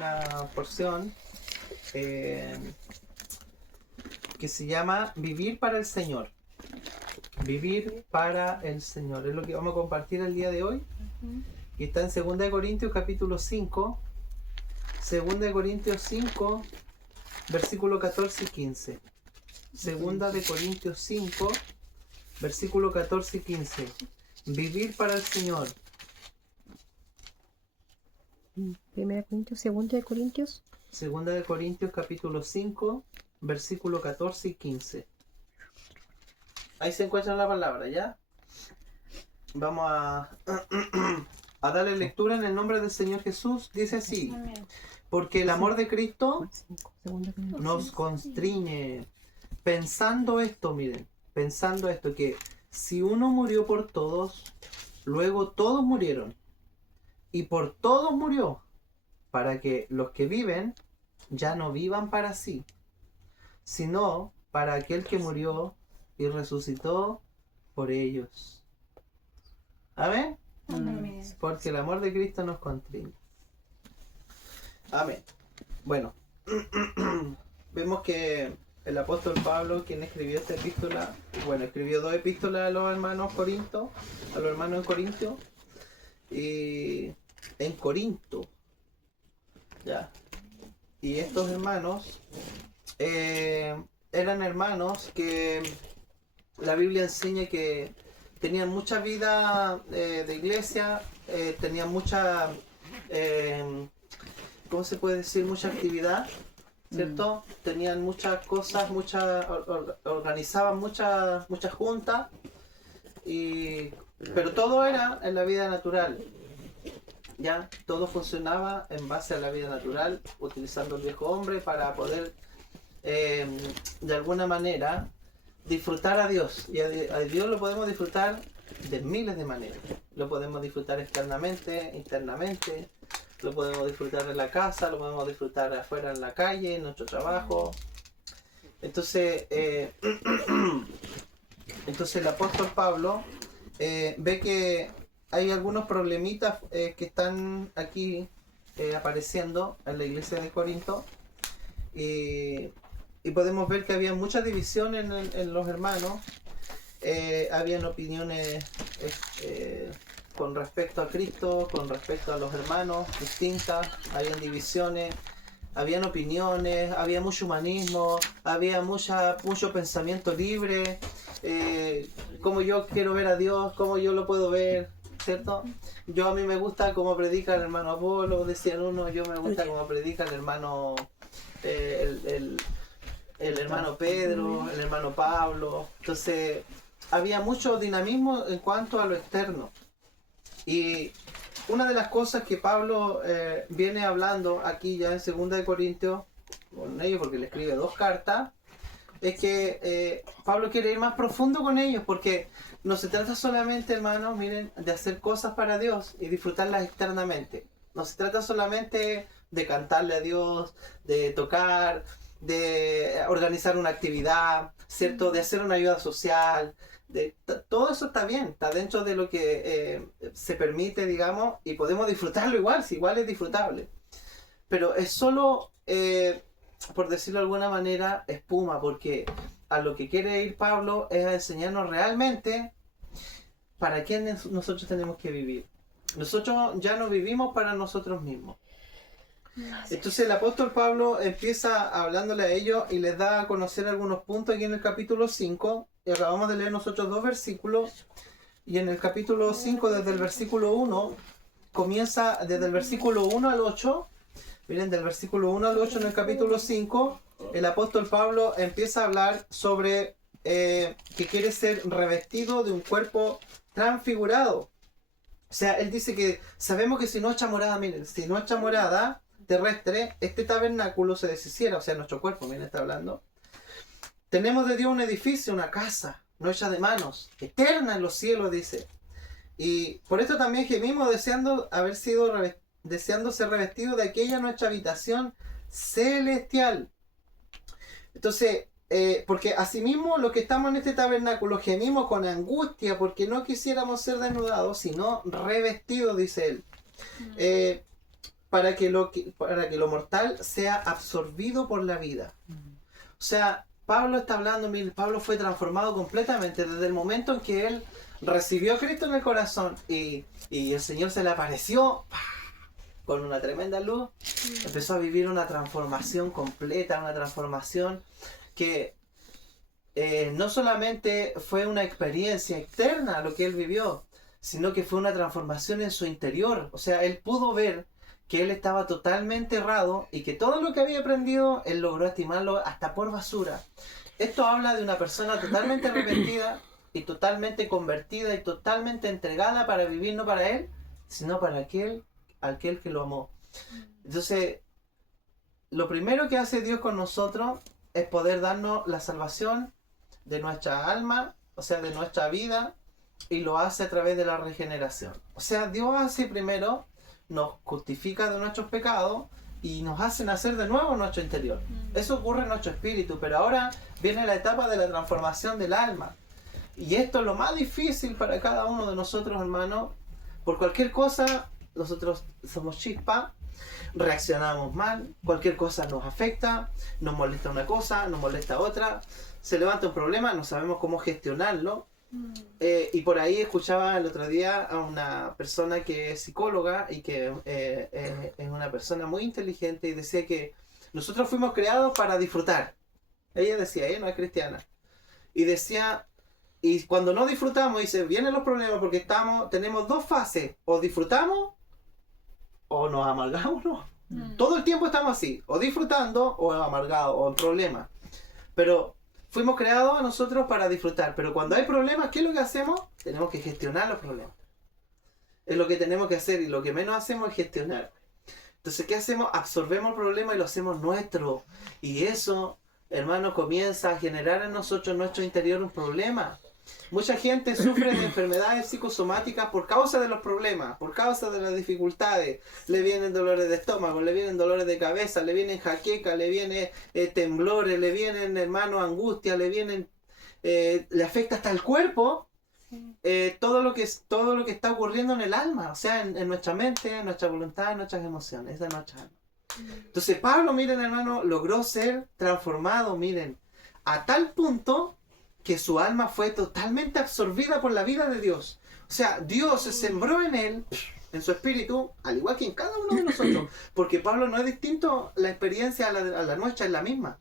una porción que se llama Vivir para el Señor. Vivir para el Señor. Es lo que vamos a compartir el día de hoy. Y está en 2 de Corintios capítulo 5. 2 de Corintios 5, versículo 14 y 15. 2 de Corintios 5, versículo 14 y 15. Vivir para el Señor. 1 Corintios, 2 de Corintios. 2 de Corintios capítulo 5, versículo 14 y 15. Ahí se encuentra la palabra, ¿ya? Vamos a darle lectura en el nombre del Señor Jesús. Dice así: porque el amor de Cristo nos constriñe, pensando esto, miren, pensando esto, que si uno murió por todos, luego todos murieron, y por todos murió, para que los que viven ya no vivan para sí, sino para aquel que murió y resucitó por ellos. ¿Amén? Amén. Porque el amor de Cristo nos constriñe. Amén. Bueno, vemos que el apóstol Pablo, quien escribió esta epístola, bueno, escribió 2 epístolas a los hermanos Corinto, a los hermanos en Corintio, y en Corinto, ya. Y estos hermanos eran hermanos que la Biblia enseña que tenían mucha vida de iglesia, tenían mucha, ¿cómo se puede decir? Mucha actividad, ¿cierto? Tenían muchas cosas, organizaban muchas juntas, pero todo era en la vida natural, ¿ya? Todo funcionaba en base a la vida natural, utilizando el viejo hombre para poder, de alguna manera, disfrutar a Dios. Y a Dios lo podemos disfrutar de miles de maneras. Lo podemos disfrutar externamente, internamente. Lo podemos disfrutar en la casa, lo podemos disfrutar afuera en la calle, en nuestro trabajo. Entonces, el apóstol Pablo ve que hay algunos problemitas que están aquí apareciendo en la iglesia de Corinto. Y podemos ver que había mucha división en los hermanos. Habían opiniones con respecto a Cristo, con respecto a los hermanos, distintas. Habían divisiones, habían opiniones, había mucho humanismo, había mucho pensamiento libre. Cómo yo quiero ver a Dios, cómo yo lo puedo ver, ¿cierto? A mí me gusta cómo predica el hermano Apolo, decían uno. Yo me gusta cómo predica el hermano el hermano Pedro, el hermano Pablo. Entonces había mucho dinamismo en cuanto a lo externo. Y una de las cosas que Pablo viene hablando aquí ya en 2 de Corintios con ellos, porque le escribe 2 cartas, es que Pablo quiere ir más profundo con ellos, porque no se trata solamente, hermanos, miren, de hacer cosas para Dios y disfrutarlas externamente. No se trata solamente de cantarle a Dios, de tocar, de organizar una actividad, ¿cierto? De hacer una ayuda social. Todo eso está bien, está dentro de lo que se permite, digamos, y podemos disfrutarlo igual, si igual es disfrutable. Pero es solo, por decirlo de alguna manera, espuma, porque a lo que quiere ir Pablo es a enseñarnos realmente para quién nosotros tenemos que vivir. Nosotros ya no vivimos para nosotros mismos. Entonces el apóstol Pablo empieza hablándole a ellos y les da a conocer algunos puntos aquí en el capítulo 5. Y acabamos de leer nosotros 2 versículos. Y en el capítulo 5, desde el versículo 1, comienza desde el versículo 1 al 8. Miren, del versículo 1 al 8 en el capítulo 5, el apóstol Pablo empieza a hablar sobre que quiere ser revestido de un cuerpo transfigurado. O sea, él dice que sabemos que si nuestra morada, miren, si nuestra morada terrestre, este tabernáculo se deshiciera, o sea, nuestro cuerpo, miren, está hablando. Tenemos de Dios un edificio, una casa, no hecha de manos, eterna en los cielos, dice. Y por esto también gemimos deseando ser revestidos de aquella nuestra habitación celestial. Entonces, porque asimismo los que estamos en este tabernáculo gemimos con angustia porque no quisiéramos ser desnudados, sino revestidos, dice él. para que lo mortal sea absorbido por la vida. O sea, Pablo está hablando, mire, Pablo fue transformado completamente desde el momento en que él recibió a Cristo en el corazón y el Señor se le apareció con una tremenda luz. Empezó a vivir una transformación completa, una transformación que no solamente fue una experiencia externa lo que él vivió, sino que fue una transformación en su interior. O sea, él pudo ver que él estaba totalmente errado y que todo lo que había aprendido, él logró estimarlo hasta por basura. Esto habla de una persona totalmente arrepentida y totalmente convertida y totalmente entregada para vivir no para él, sino para aquel que lo amó. Entonces, lo primero que hace Dios con nosotros es poder darnos la salvación de nuestra alma, o sea, de nuestra vida, y lo hace a través de la regeneración. O sea, Dios hace primero, nos justifica de nuestros pecados y nos hace nacer de nuevo en nuestro interior. Eso ocurre en nuestro espíritu, pero ahora viene la etapa de la transformación del alma. Y esto es lo más difícil para cada uno de nosotros, hermanos. Por cualquier cosa, nosotros somos chispa, reaccionamos mal, cualquier cosa nos afecta, nos molesta una cosa, nos molesta otra, se levanta un problema, no sabemos cómo gestionarlo. Y por ahí escuchaba el otro día a una persona que es psicóloga y que es una persona muy inteligente y decía que nosotros fuimos creados para disfrutar. Ella decía, ella no es cristiana. Y decía, y cuando no disfrutamos, dice, vienen los problemas porque tenemos dos fases, o disfrutamos o nos amargamos, ¿no? Todo el tiempo estamos así, o disfrutando o amargados o en problemas. Pero fuimos creados a nosotros para disfrutar, pero cuando hay problemas, ¿qué es lo que hacemos? Tenemos que gestionar los problemas. Es lo que tenemos que hacer y lo que menos hacemos es gestionar. Entonces, ¿qué hacemos? Absorbemos el problema y lo hacemos nuestro. Y eso, hermano, comienza a generar en nosotros, en nuestro interior, un problema. Mucha gente sufre de enfermedades psicosomáticas por causa de los problemas, por causa de las dificultades. Le vienen dolores de estómago, le vienen dolores de cabeza, le vienen jaqueca, le vienen temblores, le vienen, hermano, angustia, le afecta hasta el cuerpo. Todo lo que está ocurriendo en el alma, o sea, en nuestra mente, en nuestra voluntad, en nuestras emociones, esa es nuestra alma. Entonces Pablo, miren, hermano, logró ser transformado, miren, a tal punto que su alma fue totalmente absorbida por la vida de Dios. O sea, Dios se sembró en él, en su espíritu, al igual que en cada uno de nosotros, porque Pablo no es distinto, la experiencia a la nuestra es la misma.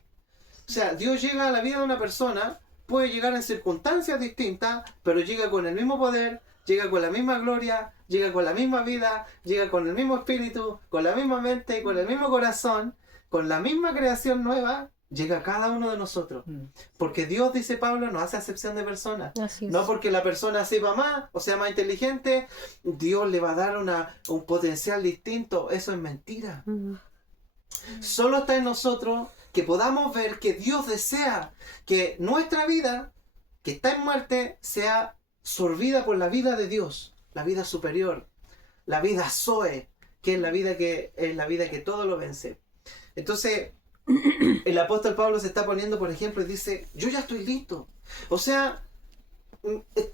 O sea, Dios llega a la vida de una persona, puede llegar en circunstancias distintas, pero llega con el mismo poder, llega con la misma gloria, llega con la misma vida, llega con el mismo espíritu, con la misma mente, con el mismo corazón, con la misma creación nueva, llega a cada uno de nosotros. Porque Dios, dice Pablo, no hace acepción de personas. No porque la persona sepa más o sea más inteligente, Dios le va a dar un potencial distinto. Eso es mentira. Solo está en nosotros que podamos ver que Dios desea que nuestra vida, que está en muerte, sea absorbida por la vida de Dios, la vida superior, la vida Zoe, que es la vida que todo lo vence. Entonces, el apóstol Pablo se está poniendo, por ejemplo, y dice, yo ya estoy listo. O sea,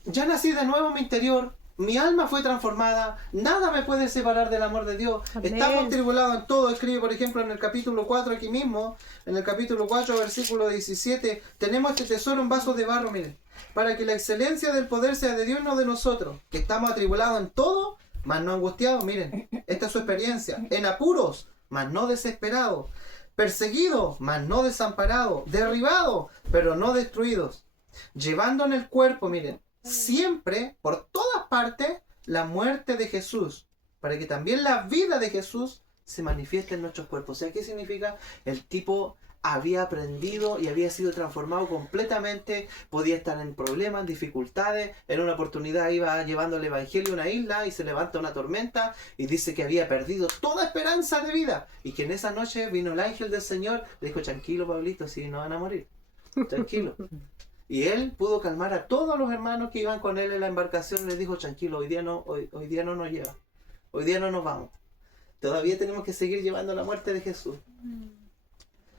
ya nací de nuevo en mi interior, mi alma fue transformada, nada me puede separar del amor de Dios. Amén. Estamos tribulados en todo. Escribe, por ejemplo, en el capítulo 4, aquí mismo, en el capítulo 4, versículo 17, tenemos este tesoro en vasos de barro, miren, para que la excelencia del poder sea de Dios, no de nosotros, que estamos atribulados en todo, mas no angustiados. Miren, esta es su experiencia. En apuros, mas no desesperados. Perseguidos, mas no desamparados. Derribados, pero no destruidos. Llevando en el cuerpo, miren, siempre, por todas partes, la muerte de Jesús, para que también la vida de Jesús se manifieste en nuestros cuerpos. O sea, ¿qué significa? El tipo había aprendido y había sido transformado completamente, podía estar en problemas, en dificultades, en una oportunidad iba llevando el evangelio a una isla y se levanta una tormenta y dice que había perdido toda esperanza de vida y que en esa noche vino el ángel del Señor, le dijo, tranquilo Pablito, si no van a morir, tranquilo. Y él pudo calmar a todos los hermanos que iban con él en la embarcación y les dijo, tranquilo, hoy día no nos lleva, hoy día no nos vamos, todavía tenemos que seguir llevando la muerte de Jesús.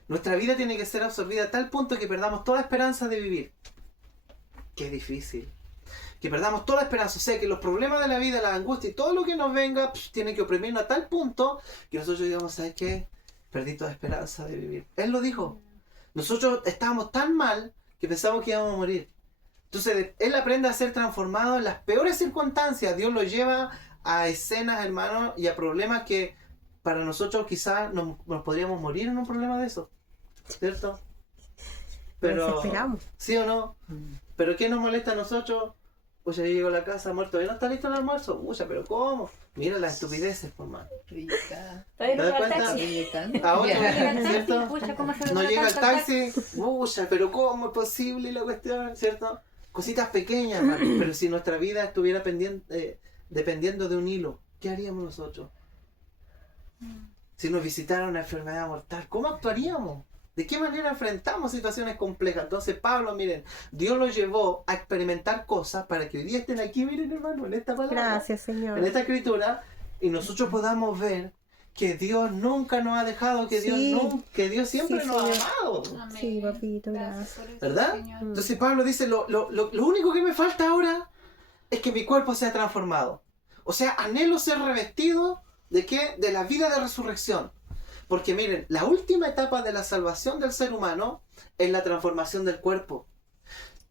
Nuestra vida tiene que ser absorbida a tal punto que perdamos toda esperanza de vivir. Qué difícil. que perdamos toda la esperanza. O sea, que los problemas de la vida, la angustia y todo lo que nos venga, tiene que oprimirnos a tal punto que nosotros digamos, ¿sabes qué? Perdí toda esperanza de vivir. Él lo dijo. Nosotros estábamos tan mal que pensamos que íbamos a morir. Entonces, él aprende a ser transformado en las peores circunstancias. Dios lo lleva a escenas, hermanos, y a problemas que para nosotros quizás nos podríamos morir en un problema de eso. ¿Cierto? Pero, desesperamos. ¿sí o no? ¿Pero qué nos molesta a nosotros? Oye, yo llego a la casa, muerto, ¿todavía no está listo el almuerzo? Uy, ¿pero cómo? Mira las estupideces, por más. Rica. ¿Te das cuenta? A otro, ¿cierto? No llega el taxi, uy, ¿pero cómo es posible la cuestión? ¿Cierto? Cositas pequeñas, hermano. Pero si nuestra vida estuviera dependiendo de un hilo, ¿qué haríamos nosotros? Si nos visitara una enfermedad mortal, ¿cómo actuaríamos? ¿De qué manera enfrentamos situaciones complejas? Entonces Pablo, miren, Dios lo llevó a experimentar cosas para que hoy día estén aquí, miren hermano, en esta palabra. Gracias, Señor. En esta escritura, y nosotros podamos ver que Dios nunca nos ha dejado, que Dios siempre Sí, nos ha Señor. amado. Amén. Sí, papito, gracias. por eso, ¿Verdad? Señor. Entonces Pablo dice, lo único que me falta ahora es que mi cuerpo sea transformado. O sea, anhelo ser revestido ¿de qué? De la vida de resurrección. Porque miren, la última etapa de la salvación del ser humano es la transformación del cuerpo.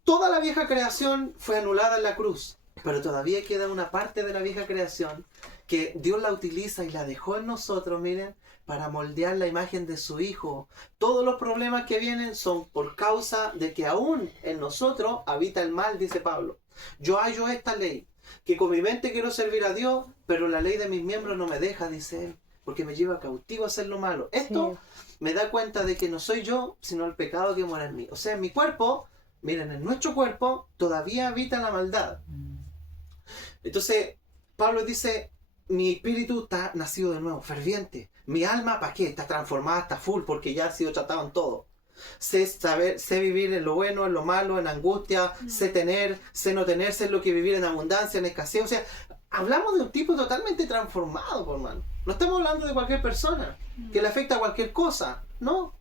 Toda la vieja creación fue anulada en la cruz, pero todavía queda una parte de la vieja creación que Dios la utiliza y la dejó en nosotros, miren, para moldear la imagen de su Hijo. Todos los problemas que vienen son por causa de que aún en nosotros habita el mal, dice Pablo. Yo hallo esta ley, que con mi mente quiero servir a Dios, pero la ley de mis miembros no me deja, dice él, porque me lleva cautivo a hacer lo malo. Esto me da cuenta de que no soy yo, sino el pecado que mora en mí. O sea, en mi cuerpo, miren, en nuestro cuerpo todavía habita la maldad. Entonces, Pablo dice, mi espíritu está nacido de nuevo, ferviente. Mi alma, ¿para qué? Está transformada, está full, porque ya ha sido tratado en todo. Sé vivir en lo bueno, en lo malo, en angustia, sé tener, sé no tener, sé lo que vivir en abundancia, en escasez. O sea, hablamos de un tipo totalmente transformado, por mano. No estamos hablando de cualquier persona que le afecta a cualquier cosa, ¿no?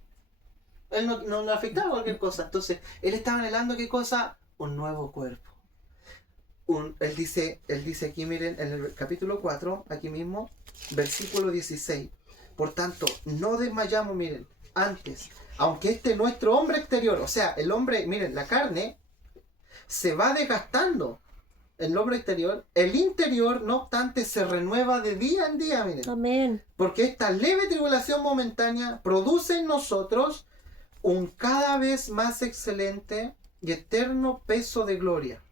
Él no le afectaba a cualquier cosa. Entonces, él estaba anhelando, ¿qué cosa? Un nuevo cuerpo. Él dice aquí, miren, en el capítulo 4, aquí mismo, versículo 16. Por tanto, no desmayamos, miren, antes, aunque nuestro hombre exterior, o sea, el hombre, miren, la carne, se va desgastando. El hombre exterior, el interior, no obstante, se renueva de día en día, miren. Amén. Porque esta leve tribulación momentánea produce en nosotros un cada vez más excelente y eterno peso de gloria.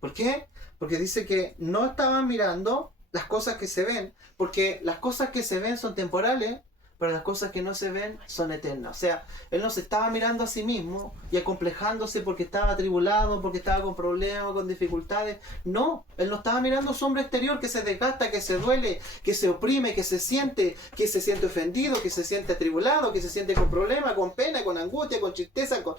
¿Por qué? Porque dice que no estaban mirando las cosas que se ven, porque las cosas que se ven son temporales, pero las cosas que no se ven son eternas. O sea, él no se estaba mirando a sí mismo y acomplejándose porque estaba atribulado, porque estaba con problemas, con dificultades. No, él no estaba mirando a su hombre exterior que se desgasta, que se duele, que se oprime, que se siente ofendido, que se siente atribulado, que se siente con problemas, con pena, con angustia, con tristeza, con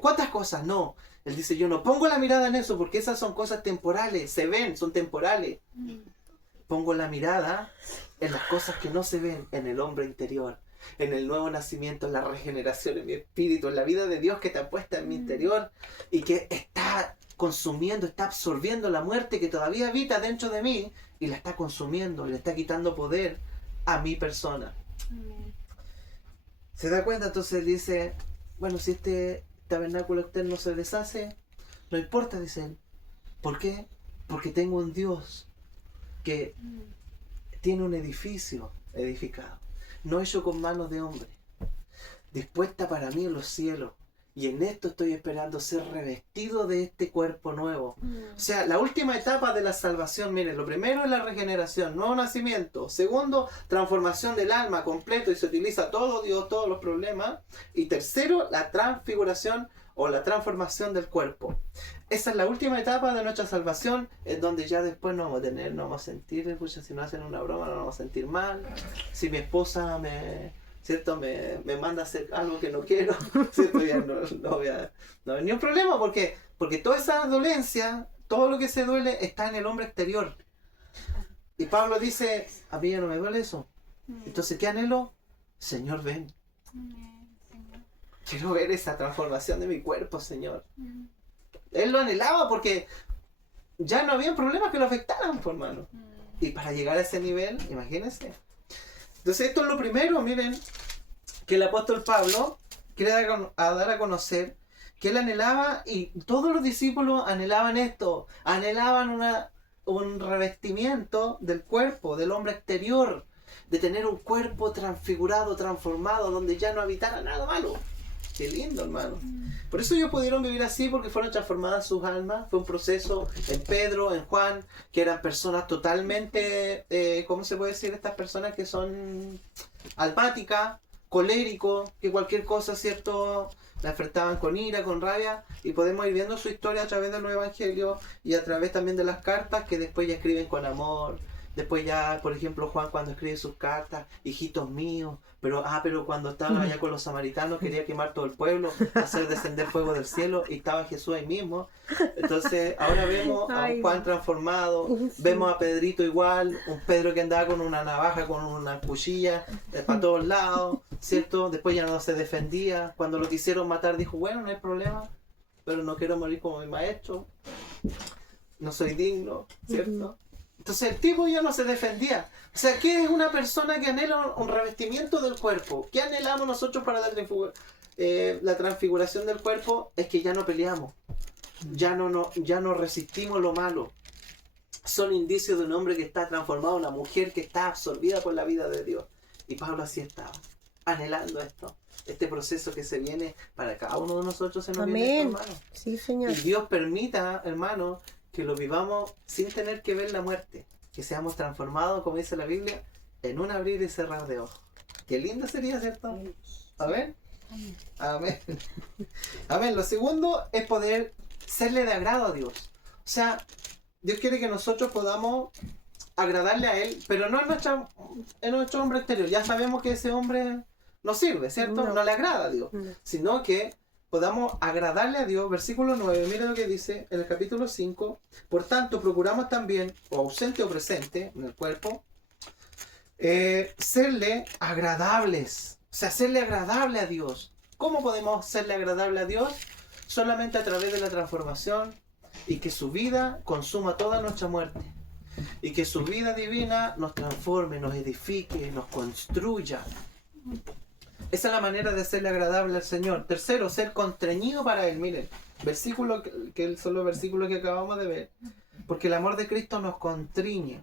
cuántas cosas. No, él dice, yo no pongo la mirada en eso porque esas son cosas temporales, se ven, son temporales. Pongo la mirada en las cosas que no se ven, en el hombre interior, en el nuevo nacimiento, en la regeneración en mi espíritu, en la vida de Dios que está puesta en mi interior y que está consumiendo, está absorbiendo la muerte que todavía habita dentro de mí y la está consumiendo y le está quitando poder a mi persona. ¿Se da cuenta? Entonces él dice, bueno, si este tabernáculo externo se deshace, no importa, dice él. ¿Por qué? Porque tengo un Dios que tiene un edificio edificado, no hecho con manos de hombre, dispuesta para mí en los cielos, y en esto estoy esperando ser revestido de este cuerpo nuevo. O sea, la última etapa de la salvación, miren, lo primero es la regeneración, nuevo nacimiento. Segundo, transformación del alma completo, y se utiliza todo Dios, todos los problemas. Y tercero, la transfiguración o la transformación del cuerpo. Esa es la última etapa de nuestra salvación, en donde ya después no vamos a sentir, escucha, si nos hacen una broma no nos vamos a sentir mal, si mi esposa me manda a hacer algo que no quiero, ¿cierto? Ya no voy a haber ni un problema, porque toda esa dolencia, todo lo que se duele está en el hombre exterior. Y Pablo dice, a mí ya no me duele eso. Entonces, ¿qué anhelo? Señor, ven. Quiero ver esa transformación de mi cuerpo, Señor. Él lo anhelaba porque ya no había problemas que lo afectaran, por hermano. Y para llegar a ese nivel, imagínense. Entonces esto es lo primero, miren, que el apóstol Pablo quiere dar a conocer, que él anhelaba, y todos los discípulos anhelaban esto, anhelaban un revestimiento del cuerpo, del hombre exterior, de tener un cuerpo transfigurado, transformado, donde ya no habitara nada malo. Qué lindo, hermano. Por eso ellos pudieron vivir así, porque fueron transformadas sus almas. Fue un proceso en Pedro, en Juan, que eran personas totalmente, ¿cómo se puede decir? Estas personas que son almáticas, coléricos, que cualquier cosa, ¿cierto?, la enfrentaban con ira, con rabia, y podemos ir viendo su historia a través de los evangelios y a través también de las cartas que después ya escriben con amor. Después ya, por ejemplo, Juan cuando escribe sus cartas, hijitos míos, pero cuando estaba allá con los samaritanos quería quemar todo el pueblo, hacer descender fuego del cielo, y estaba Jesús ahí mismo. Entonces ahora vemos a un Juan transformado, vemos a Pedrito igual, un Pedro que andaba con una navaja, con una cuchilla para todos lados, ¿cierto? Después ya no se defendía, cuando lo quisieron matar dijo, bueno, no hay problema, pero no quiero morir como mi maestro, no soy digno, ¿cierto? Entonces el tipo ya no se defendía. O sea, ¿qué es una persona que anhela un revestimiento del cuerpo? ¿Qué anhelamos nosotros para la transfiguración del cuerpo? Es que ya no peleamos. Ya no resistimos lo malo. Son indicios de un hombre que está transformado, una mujer que está absorbida por la vida de Dios. Y Pablo así estaba, anhelando esto. Este proceso que se viene para cada uno de nosotros se nos viene esto, hermano. Sí, Señor. Y Dios permita, hermano, que lo vivamos sin tener que ver la muerte, que seamos transformados, como dice la Biblia, en un abrir y cerrar de ojos. Qué lindo sería, ¿cierto? Amén. Amén. Amén. Lo segundo es poder serle de agrado a Dios. O sea, Dios quiere que nosotros podamos agradarle a Él, pero no en nuestro hombre exterior. Ya sabemos que ese hombre no sirve, ¿cierto? No le agrada a Dios, sino que podamos agradarle a Dios. Versículo 9, mira lo que dice en el capítulo 5. Por tanto, procuramos también, o ausente o presente en el cuerpo, serle agradables. O sea, serle agradable a Dios. ¿Cómo podemos serle agradable a Dios? Solamente a través de la transformación, y que su vida consuma toda nuestra muerte. Y que su vida divina nos transforme, nos edifique, nos construya. Esa es la manera de serle agradable al Señor. Tercero, ser constreñido para Él. Miren, versículo que son los versículos que acabamos de ver. Porque el amor de Cristo nos constriñe.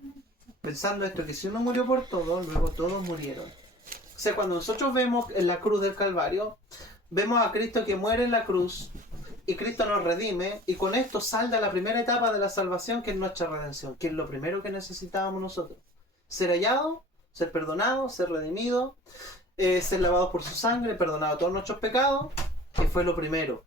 Pensando esto, que si uno murió por todos, luego todos murieron. O sea, cuando nosotros vemos en la cruz del Calvario, vemos a Cristo que muere en la cruz, y Cristo nos redime, y con esto salda la primera etapa de la salvación, que es nuestra redención, que es lo primero que necesitábamos nosotros. Ser hallado, ser perdonado, ser redimido, ser lavados por su sangre, perdonado todos nuestros pecados, que fue lo primero.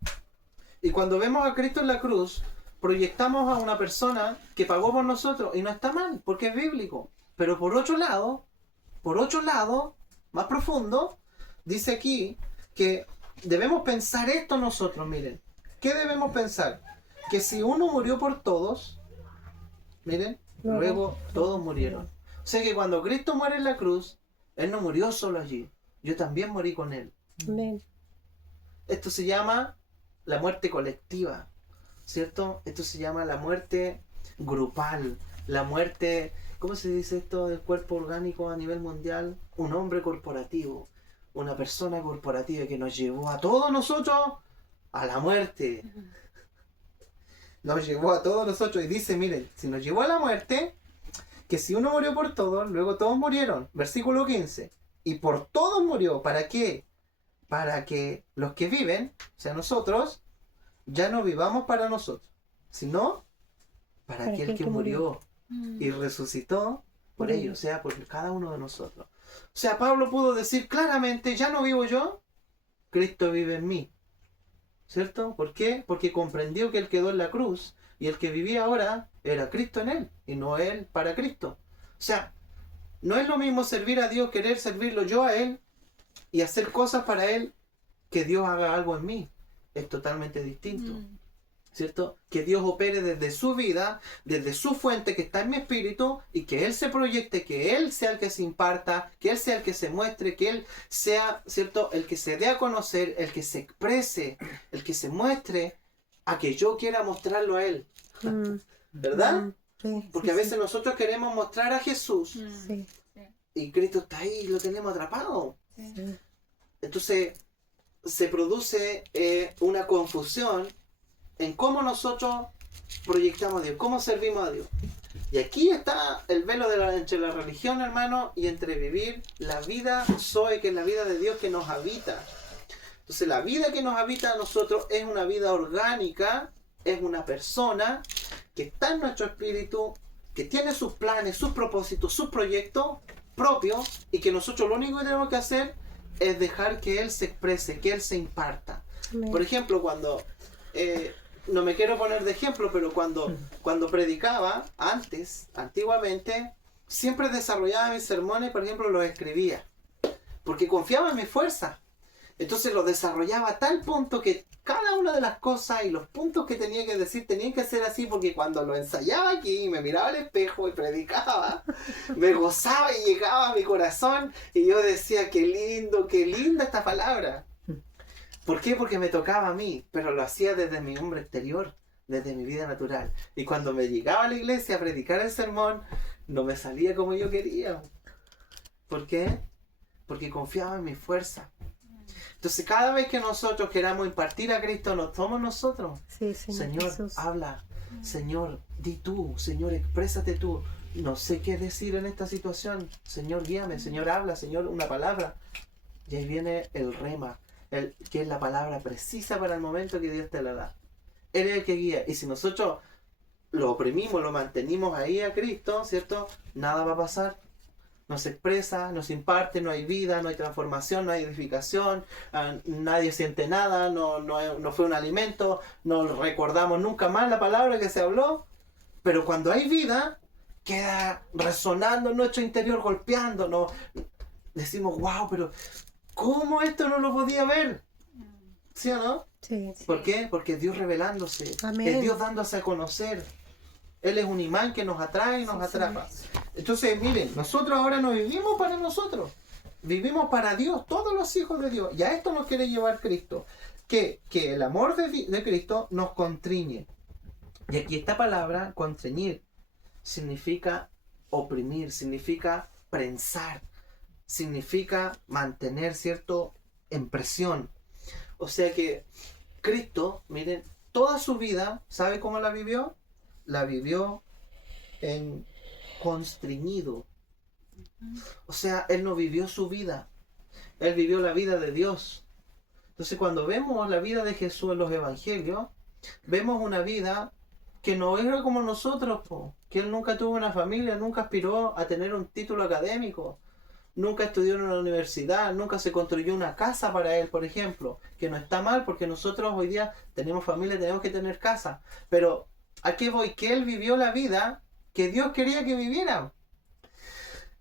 Y cuando vemos a Cristo en la cruz, proyectamos a una persona que pagó por nosotros, y no está mal, porque es bíblico. Pero por otro lado, más profundo, dice aquí que debemos pensar esto nosotros, miren. ¿Qué debemos pensar? Que si uno murió por todos, miren, luego todos murieron. O sea que cuando Cristo muere en la cruz, Él no murió solo allí. Yo también morí con Él. Amén. Esto se llama la muerte colectiva, ¿cierto? Esto se llama la muerte grupal, la muerte, ¿cómo se dice esto del cuerpo orgánico a nivel mundial? Un hombre corporativo, una persona corporativa que nos llevó a todos nosotros a la muerte. Nos llevó a todos nosotros, y dice, miren, si nos llevó a la muerte, que si uno murió por todos, luego todos murieron. Versículo 15. Y por todos murió. ¿Para qué? Para que los que viven, o sea nosotros, ya no vivamos para nosotros, sino para aquel que murió y resucitó por ellos, o sea, por cada uno de nosotros. O sea, Pablo pudo decir claramente, ya no vivo yo, Cristo vive en mí. ¿Cierto? ¿Por qué? Porque comprendió que Él quedó en la cruz, y el que vivía ahora era Cristo en Él, y no Él para Cristo. O sea, no es lo mismo servir a Dios, querer servirlo yo a Él y hacer cosas para Él, que Dios haga algo en mí. Es totalmente distinto. ¿Cierto? Que Dios opere desde su vida, desde su fuente que está en mi espíritu, y que Él se proyecte, que Él sea el que se imparta, que Él sea el que se muestre, que Él sea, ¿cierto?, el que se dé a conocer, el que se exprese, el que se muestre, a que yo quiera mostrarlo a Él. ¿verdad? Sí, Porque a veces nosotros queremos mostrar a Jesús sí, y Cristo está ahí y lo tenemos atrapado. sí. Entonces se produce una confusión en cómo nosotros proyectamos a Dios, cómo servimos a Dios. Y aquí está el velo entre la religión, hermano, y entre vivir la vida Zoe, que es la vida de Dios que nos habita. Entonces la vida que nos habita a nosotros es una vida orgánica, es una persona que está en nuestro espíritu, que tiene sus planes, sus propósitos, sus proyectos propios, y que nosotros lo único que tenemos que hacer es dejar que Él se exprese, que Él se imparta. Amén. Por ejemplo, cuando, no me quiero poner de ejemplo, pero cuando predicaba antiguamente, siempre desarrollaba mis sermones, por ejemplo, los escribía, porque confiaba en mi fuerza. Entonces lo desarrollaba a tal punto que cada una de las cosas y los puntos que tenía que decir tenían que ser así, porque cuando lo ensayaba aquí, me miraba al espejo y predicaba, me gozaba y llegaba a mi corazón y yo decía, qué linda esta palabra. ¿Por qué? Porque me tocaba a mí, pero lo hacía desde mi hombre exterior, desde mi vida natural. Y cuando me llegaba a la iglesia a predicar el sermón, no me salía como yo quería. ¿Por qué? Porque confiaba en mi fuerza. Entonces cada vez que nosotros queramos impartir a Cristo, no somos nosotros. Sí, Señor, Jesús. habla. Señor, di tú. Señor, exprésate tú. No sé qué decir en esta situación. Señor, guíame. Señor, habla. Señor, una palabra. Y ahí viene el rema, que es la palabra precisa para el momento que Dios te la da. Él es el que guía. Y si nosotros lo oprimimos, lo mantenimos ahí a Cristo, ¿cierto? Nada va a pasar. No se expresa, no se imparte, no hay vida, no hay transformación, no hay edificación, nadie siente nada, no fue un alimento, no recordamos nunca más la palabra que se habló. Pero cuando hay vida, queda resonando en nuestro interior, golpeándonos. Decimos, wow, pero ¿cómo esto no lo podía ver? ¿Sí o no? Sí. ¿Por qué? Porque es Dios revelándose, Amén. es Dios dándose a conocer. Él es un imán que nos atrae y nos atrapa. Entonces, miren, nosotros ahora no vivimos para nosotros. Vivimos para Dios, todos los hijos de Dios. Y a esto nos quiere llevar Cristo. Que el amor de Cristo nos constriñe. Y aquí esta palabra, constreñir, significa oprimir, significa prensar, significa mantener, ¿cierto?, en presión. O sea que Cristo, miren, toda su vida, ¿sabe cómo la vivió? La vivió en constreñido. O sea, Él no vivió su vida. Él vivió la vida de Dios. Entonces, cuando vemos la vida de Jesús en los evangelios, vemos una vida que no era como nosotros, que Él nunca tuvo una familia, nunca aspiró a tener un título académico, nunca estudió en una universidad, nunca se construyó una casa para Él, por ejemplo, que no está mal porque nosotros hoy día tenemos familia, tenemos que tener casa, pero ¿a qué voy? Que Él vivió la vida que Dios quería que viviera.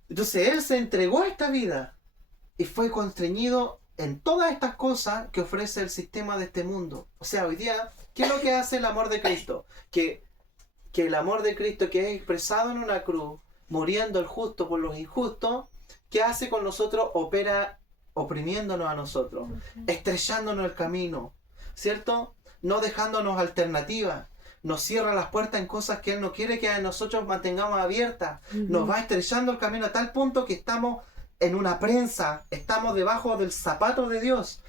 Entonces Él se entregó a esta vida y fue constreñido en todas estas cosas que ofrece el sistema de este mundo. O sea, hoy día, ¿qué es lo que hace el amor de Cristo? Que el amor de Cristo, que es expresado en una cruz, muriendo el justo por los injustos, ¿qué hace con nosotros? Opera oprimiéndonos a nosotros, estrellándonos el camino, ¿cierto? No dejándonos alternativas. Nos cierra las puertas en cosas que Él no quiere que nosotros mantengamos abiertas. Nos va estrellando el camino a tal punto que estamos en una prensa, estamos debajo del zapato de Dios.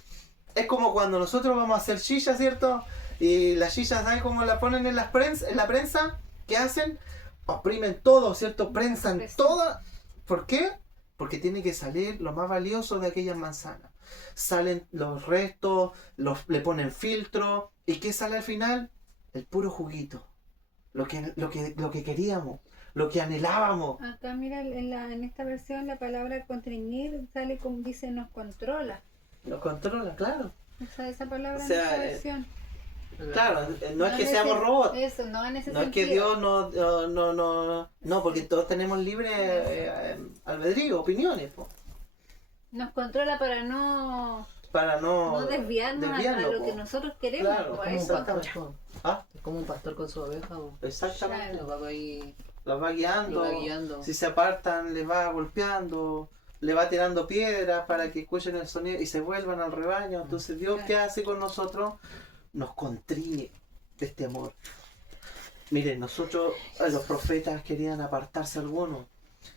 Es como cuando nosotros vamos a hacer silla, ¿cierto? Y las sillas, ¿saben cómo la ponen en la prensa? ¿Qué hacen? Oprimen todo, ¿cierto? Prensan toda. ¿Por qué? Porque tiene que salir lo más valioso de aquellas manzanas. Salen los restos, le ponen filtro. ¿Y qué sale al final? El puro juguito. Lo que queríamos, lo que anhelábamos. Acá mira, en esta versión la palabra constreñir sale como dice nos controla. Nos controla, claro. Esa palabra O sea, en esta versión. Claro, no es que en seamos ese- robots. Eso, no en ese No es sentido. que Dios no, porque todos tenemos libre albedrío, opiniones, po, Nos controla para no desviarnos a lo po. que nosotros queremos. Claro, por Como un eso. pastor, ¿Ah? es como un pastor con su oveja, o Exactamente. lo va ahí, Los va guiando, lo va guiando. si se apartan les va golpeando, le va tirando piedras para que escuchen el sonido y se vuelvan al rebaño. Entonces Dios, ¿qué hace con nosotros? Nos contriñe de este amor. Miren, nosotros, los profetas querían apartarse algunos.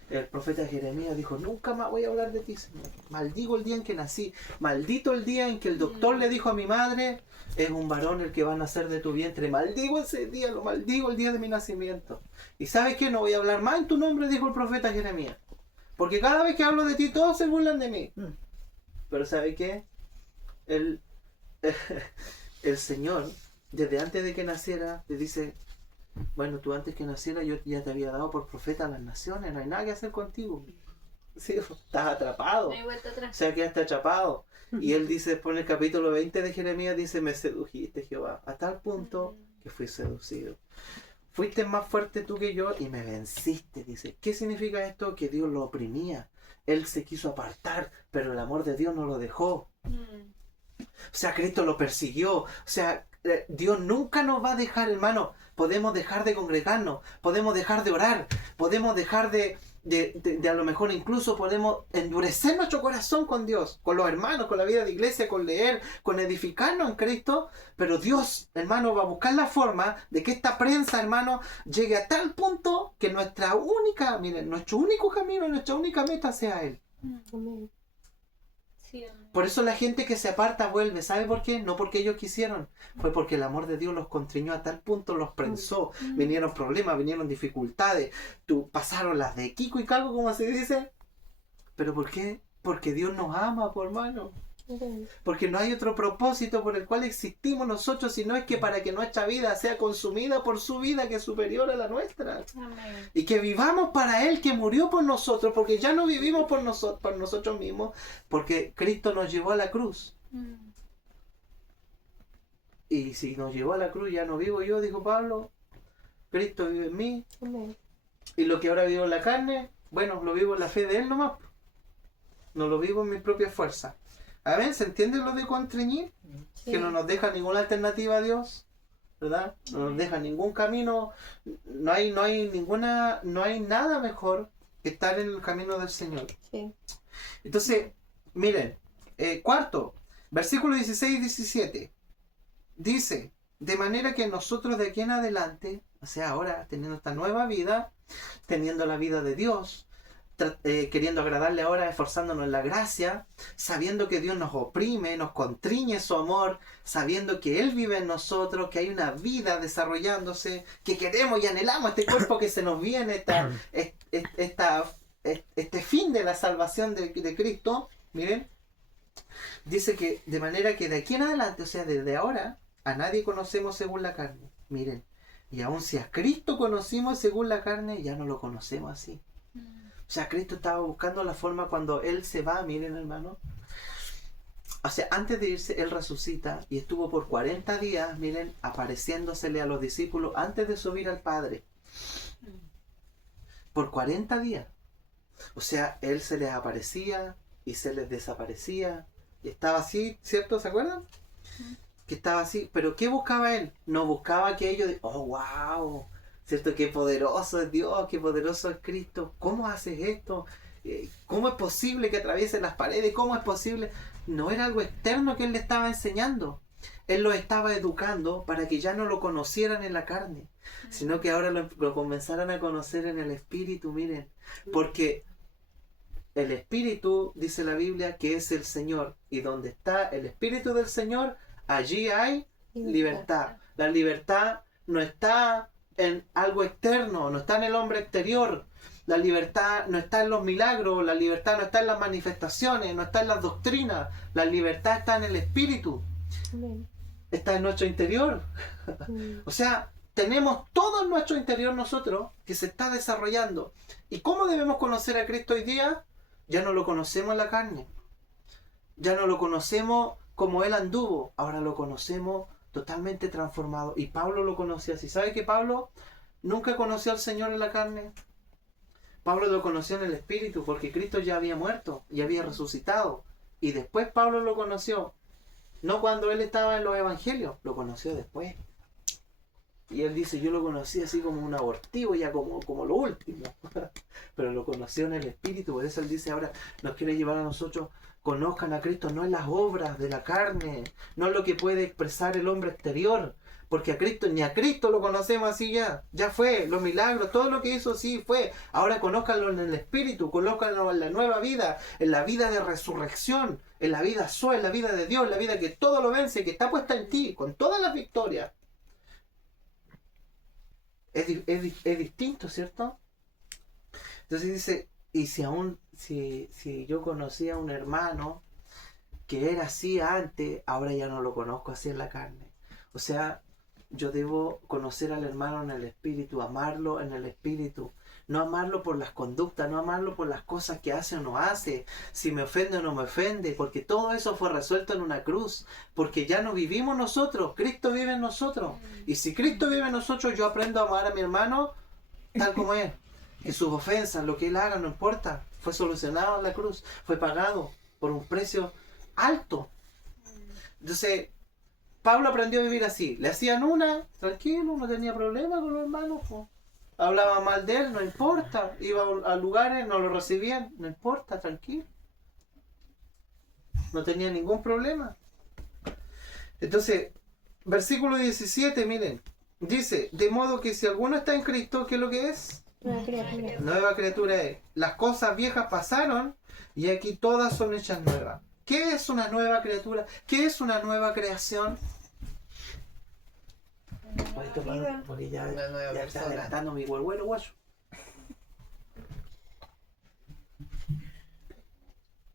El profeta Jeremías dijo, nunca más voy a hablar de ti, Señor. Maldigo el día en que nací. Maldito el día en que el doctor le dijo a mi madre, es un varón el que va a nacer de tu vientre. Maldigo ese día, lo maldigo el día de mi nacimiento. ¿Y sabes qué? No voy a hablar más en tu nombre, dijo el profeta Jeremías. Porque cada vez que hablo de ti, todos se burlan de mí. Pero ¿sabe qué? El Señor, desde antes de que naciera, le dice, bueno, tú antes que naciera yo ya te había dado por profeta a las naciones, no hay nada que hacer contigo. Sí, estás atrapado. No hay vuelta O atrás. sea, quedaste atrapado. Y él dice después en el capítulo 20 de Jeremías, dice, me sedujiste, Jehová, a tal punto que fui seducido. Fuiste más fuerte tú que yo y me venciste, dice. ¿Qué significa esto? Que Dios lo oprimía. Él se quiso apartar, pero el amor de Dios no lo dejó. O sea, Cristo lo persiguió. O sea, Dios nunca nos va a dejar, hermano. Podemos dejar de congregarnos, podemos dejar de orar, podemos dejar de a lo mejor incluso podemos endurecer nuestro corazón con Dios, con los hermanos, con la vida de iglesia, con leer, con edificarnos en Cristo. Pero Dios, hermano, va a buscar la forma de que esta prensa, hermano, llegue a tal punto que nuestro único camino, nuestra única meta sea Él. Amén. Sí, amén. Por eso la gente que se aparta vuelve. ¿Sabe por qué? No porque ellos quisieron. Fue porque el amor de Dios los constriñó a tal punto, los prensó. Vinieron problemas, vinieron dificultades. Pasaron las de Kiko y Calvo, como se dice. ¿Pero por qué? Porque Dios nos ama, por hermano. Amén. Porque no hay otro propósito por el cual existimos nosotros, sino es que para que nuestra vida sea consumida por su vida, que es superior a la nuestra. Amén. Y que vivamos para Él, que murió por nosotros, porque ya no vivimos por nosotros mismos, porque Cristo nos llevó a la cruz. Y si nos llevó a la cruz, ya no vivo yo, dijo Pablo. Cristo vive en mí. Amén. Y lo que ahora vivo en la carne, bueno, lo vivo en la fe de Él nomás. No lo vivo en mi propia fuerza. A ver, ¿se entiende lo de constreñir? Sí. Que no nos deja ninguna alternativa a Dios, ¿verdad? No nos deja ningún camino. No hay nada mejor que estar en el camino del Señor. Sí. Entonces, miren, cuarto, versículo 16 y 17. Dice, de manera que nosotros de aquí en adelante, o sea, ahora teniendo esta nueva vida, teniendo la vida de Dios, queriendo agradarle ahora, esforzándonos en la gracia, sabiendo que Dios nos oprime, nos constriñe su amor, sabiendo que Él vive en nosotros, que hay una vida desarrollándose, que queremos y anhelamos este cuerpo que se nos viene, este fin de la salvación de Cristo. Miren, dice que de manera que de aquí en adelante, o sea, desde ahora, a nadie conocemos según la carne. Miren, y aun si a Cristo conocimos según la carne, ya no lo conocemos así. O sea, Cristo estaba buscando la forma cuando Él se va, miren, hermano. O sea, antes de irse, Él resucita y estuvo por 40 días, miren, apareciéndosele a los discípulos antes de subir al Padre. Por 40 días. O sea, Él se les aparecía y se les desaparecía. Y estaba así, ¿cierto? ¿Se acuerdan? Que estaba así. Pero ¿qué buscaba Él? No buscaba que ellos... ¡Oh, wow! ¿Cierto? Qué poderoso es Dios, qué poderoso es Cristo. ¿Cómo haces esto? ¿Cómo es posible que atraviesen las paredes? ¿Cómo es posible? No era algo externo que Él le estaba enseñando. Él lo estaba educando para que ya no lo conocieran en la carne, sino que ahora lo comenzaran a conocer en el Espíritu, miren. Porque el Espíritu, dice la Biblia, que es el Señor. Y donde está el Espíritu del Señor, allí hay libertad. La libertad no está en algo externo, no está en el hombre exterior. La libertad no está en los milagros, la libertad no está en las manifestaciones, no está en las doctrinas. La libertad está en el Espíritu. Amén. Está en nuestro interior. O sea, tenemos todo en nuestro interior nosotros que se está desarrollando. ¿Y cómo debemos conocer a Cristo hoy día? Ya no lo conocemos en la carne. Ya no lo conocemos como Él anduvo. Ahora lo conocemos totalmente transformado. Y Pablo lo conocía así. ¿Sabe que Pablo nunca conoció al Señor en la carne? Pablo lo conoció en el Espíritu, porque Cristo ya había muerto y había resucitado. Y después Pablo lo conoció. No cuando él estaba en los evangelios, lo conoció después. Y él dice, yo lo conocí así como un abortivo, ya como lo último. Pero lo conoció en el Espíritu. Por eso él dice ahora, nos quiere llevar a nosotros, conozcan a Cristo, no en las obras de la carne, no en lo que puede expresar el hombre exterior. Porque a Cristo, ni a Cristo lo conocemos así ya. Ya fue, los milagros, todo lo que hizo sí fue. Ahora conózcanlo en el Espíritu, conózcanlo en la nueva vida, en la vida de resurrección, en la vida en la vida de Dios, en la vida que todo lo vence, que está puesta en ti, con todas las victorias. Es distinto, ¿cierto? Entonces dice, y si yo conocía a un hermano que era así antes, ahora ya no lo conozco así en la carne. O sea, yo debo conocer al hermano en el espíritu, amarlo en el espíritu, no amarlo por las conductas, no amarlo por las cosas que hace o no hace, si me ofende o no me ofende, porque todo eso fue resuelto en una cruz, porque ya no vivimos nosotros, Cristo vive en nosotros, y si Cristo vive en nosotros, yo aprendo a amar a mi hermano tal como es, que sus ofensas, lo que él haga, no importa, fue solucionado en la cruz, fue pagado por un precio alto. Entonces, Pablo aprendió a vivir así. Le hacían una, tranquilo, no tenía problema con los hermanos. Po. Hablaba mal de él, no importa. Iba a lugares, no lo recibían, no importa, tranquilo. No tenía ningún problema. Entonces, versículo 17, miren. Dice, de modo que si alguno está en Cristo, ¿qué es lo que es? Nueva criatura. Nueva criatura es. Las cosas viejas pasaron y aquí todas son hechas nuevas. ¿Qué es una nueva criatura? ¿Qué es una nueva creación? Porque ya está adelantando mi huevuelo, guayo.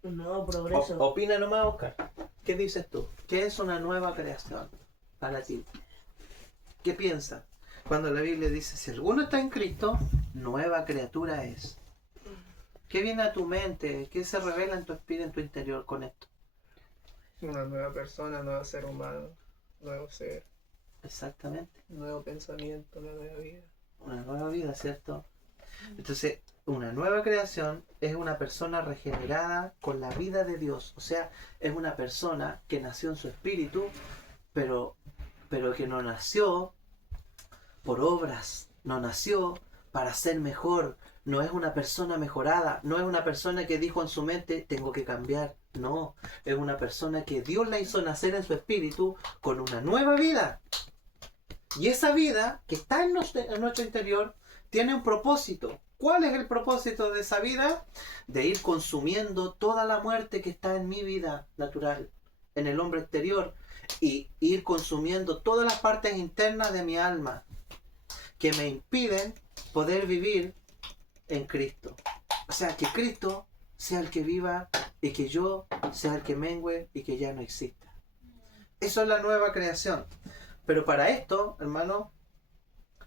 Un nuevo progreso. Opina nomás, Oscar. ¿Qué dices tú? ¿Qué es una nueva creación para ti? ¿Qué piensas? Cuando la Biblia dice, si alguno está en Cristo, nueva criatura es. ¿Qué viene a tu mente? ¿Qué se revela en tu espíritu, en tu interior con esto? Una nueva persona, nuevo ser humano, nuevo ser, Exactamente. nuevo pensamiento, una nueva vida. Una nueva vida, ¿cierto? Entonces, una nueva creación es una persona regenerada con la vida de Dios. O sea, es una persona que nació en su espíritu, pero que no nació por obras, no nació para ser mejor. No es una persona mejorada, no es una persona que dijo en su mente, tengo que cambiar. No, es una persona que Dios la hizo nacer en su espíritu con una nueva vida. Y esa vida que está en nuestro interior tiene un propósito. ¿Cuál es el propósito de esa vida? De ir consumiendo toda la muerte que está en mi vida natural, en el hombre exterior, y ir consumiendo todas las partes internas de mi alma que me impiden poder vivir en Cristo. O sea, que Cristo sea el que viva y que yo sea el que mengüe y que ya no exista. Eso es la nueva creación. Pero para esto, hermano,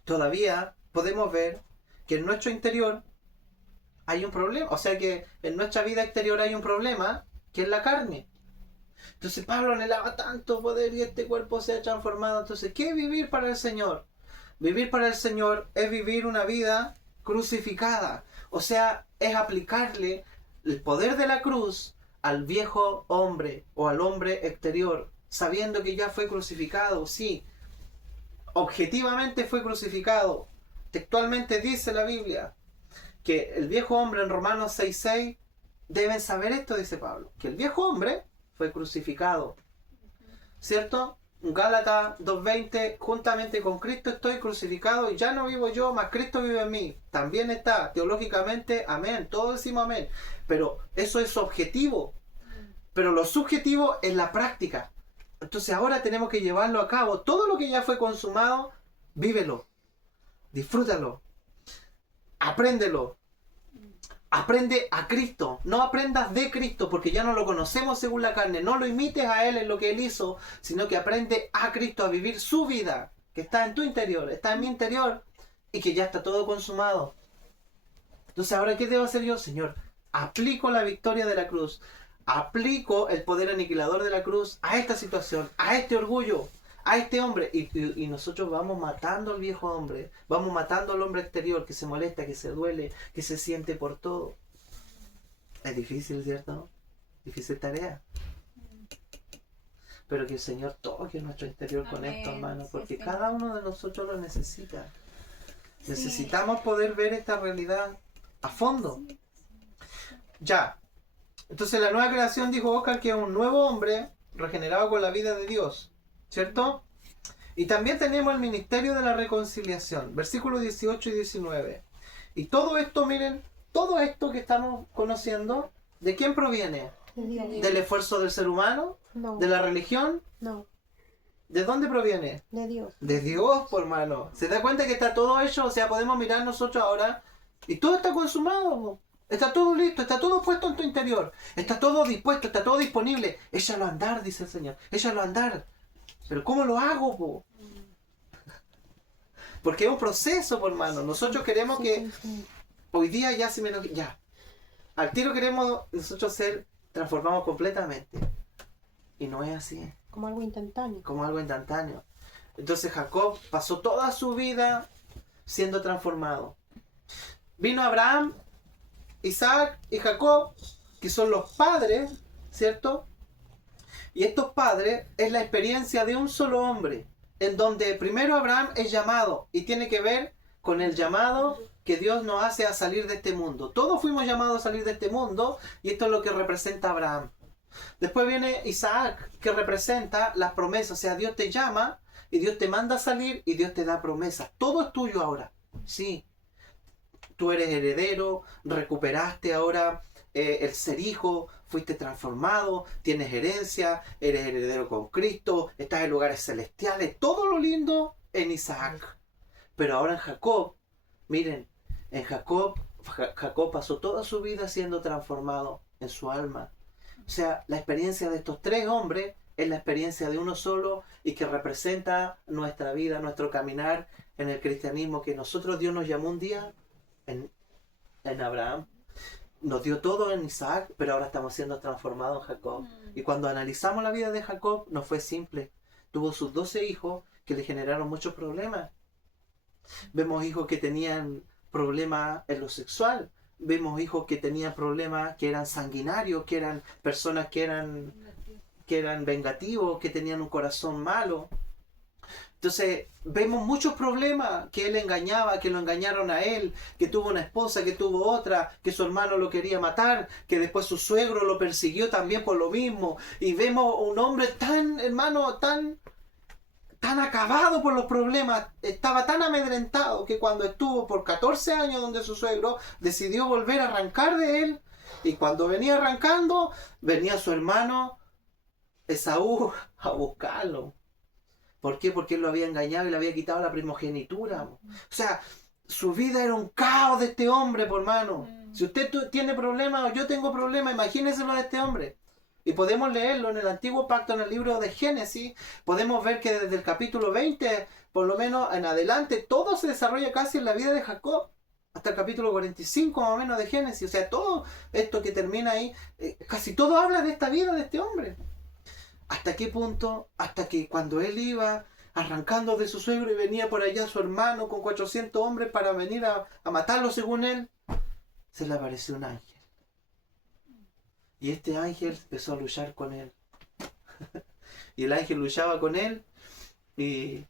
todavía podemos ver que en nuestro interior hay un problema. O sea que en nuestra vida exterior hay un problema, que es la carne. Entonces Pablo anhelaba tanto poder y este cuerpo se ha transformado. Entonces, ¿qué es vivir para el Señor? Vivir para el Señor es vivir una vida crucificada. O sea, es aplicarle el poder de la cruz al viejo hombre o al hombre exterior, sabiendo que ya fue crucificado. Sí, objetivamente fue crucificado. Textualmente dice la Biblia que el viejo hombre en Romanos 6:6, deben saber esto, dice Pablo, que el viejo hombre fue crucificado, ¿cierto? Gálatas 2:20, juntamente con Cristo estoy crucificado y ya no vivo yo, mas Cristo vive en mí. También está, teológicamente, amén, todos decimos amén, pero eso es objetivo, pero lo subjetivo es la práctica. Entonces ahora tenemos que llevarlo a cabo. Todo lo que ya fue consumado, vívelo, disfrútalo, apréndelo. Aprende a Cristo, no aprendas de Cristo porque ya no lo conocemos según la carne, no lo imites a Él en lo que Él hizo, sino que aprende a Cristo a vivir su vida, que está en tu interior, está en mi interior y que ya está todo consumado. Entonces, ¿ahora qué debo hacer yo? Señor, aplico la victoria de la cruz, aplico el poder aniquilador de la cruz a esta situación, a este orgullo, a este hombre, y nosotros vamos matando al viejo hombre, vamos matando al hombre exterior que se molesta, que se duele, que se siente por todo. Es difícil, ¿cierto? Difícil tarea. Pero que el Señor toque nuestro interior con esto, hermano, porque cada uno de nosotros lo necesita. Necesitamos poder ver esta realidad a fondo. Ya. Entonces la nueva creación, dijo Oscar, que es un nuevo hombre regenerado con la vida de Dios. ¿Cierto? Y también tenemos el ministerio de la reconciliación, versículos 18 y 19. Y todo esto, miren, todo esto que estamos conociendo, ¿de quién proviene? De Dios. ¿Del esfuerzo del ser humano? No. ¿De la religión? No. ¿De dónde proviene? De Dios. De Dios, por hermano. ¿Se da cuenta que está todo hecho? O sea, podemos mirar nosotros ahora y todo está consumado. Po. Está todo listo, está todo puesto en tu interior. Está todo dispuesto, está todo disponible. Échalo a andar, dice el Señor. Échalo a andar. Pero ¿cómo lo hago, po? Porque es un proceso, por hermano. Nosotros queremos que hoy día ya se me lo... Ya. Al tiro queremos nosotros ser transformados completamente. Y no es así. Como algo instantáneo. Como algo instantáneo. Entonces Jacob pasó toda su vida siendo transformado. Vino Abraham, Isaac y Jacob, que son los padres, ¿cierto? Y estos padres es la experiencia de un solo hombre, en donde primero Abraham es llamado y tiene que ver con el llamado que Dios nos hace a salir de este mundo. Todos fuimos llamados a salir de este mundo y esto es lo que representa Abraham. Después viene Isaac, que representa las promesas. O sea, Dios te llama y Dios te manda a salir y Dios te da promesas. Todo es tuyo ahora. Sí. Tú eres heredero, recuperaste ahora el ser hijo, fuiste transformado, tienes herencia, eres heredero con Cristo, estás en lugares celestiales. Todo lo lindo en Isaac. Pero ahora en Jacob, miren, en Jacob pasó toda su vida siendo transformado en su alma. O sea, la experiencia de estos tres hombres es la experiencia de uno solo y que representa nuestra vida, nuestro caminar en el cristianismo, que nosotros Dios nos llamó un día en Abraham, nos dio todo en Isaac, pero ahora estamos siendo transformados en Jacob. Y cuando analizamos la vida de Jacob, no fue simple. Tuvo sus 12 hijos que le generaron muchos problemas. Vemos hijos que tenían problemas en lo sexual. Vemos hijos que tenían problemas, que eran sanguinarios, que eran personas que eran vengativos, que tenían un corazón malo. Entonces, vemos muchos problemas, que él engañaba, que lo engañaron a él, que tuvo una esposa, que tuvo otra, que su hermano lo quería matar, que después su suegro lo persiguió también por lo mismo. Y vemos un hombre tan, hermano, tan acabado por los problemas, estaba tan amedrentado que cuando estuvo por 14 años donde su suegro, decidió volver a arrancar de él, y cuando venía arrancando, venía su hermano Esaú a buscarlo. ¿Por qué? Porque él lo había engañado y le había quitado la primogenitura. O sea, su vida era un caos de este hombre, por hermano. Si usted tiene problemas o yo tengo problemas, imagínese lo de este hombre. Y podemos leerlo en el Antiguo Pacto, en el libro de Génesis. Podemos ver que desde el capítulo 20, por lo menos en adelante, todo se desarrolla casi en la vida de Jacob. Hasta el capítulo 45 más o menos de Génesis. O sea, todo esto que termina ahí, casi todo habla de esta vida de este hombre. ¿Hasta qué punto? Hasta que cuando él iba arrancando de su suegro y venía por allá su hermano con 400 hombres para venir a matarlo según él, se le apareció un ángel. Y este ángel empezó a luchar con él. Y el ángel luchaba con él y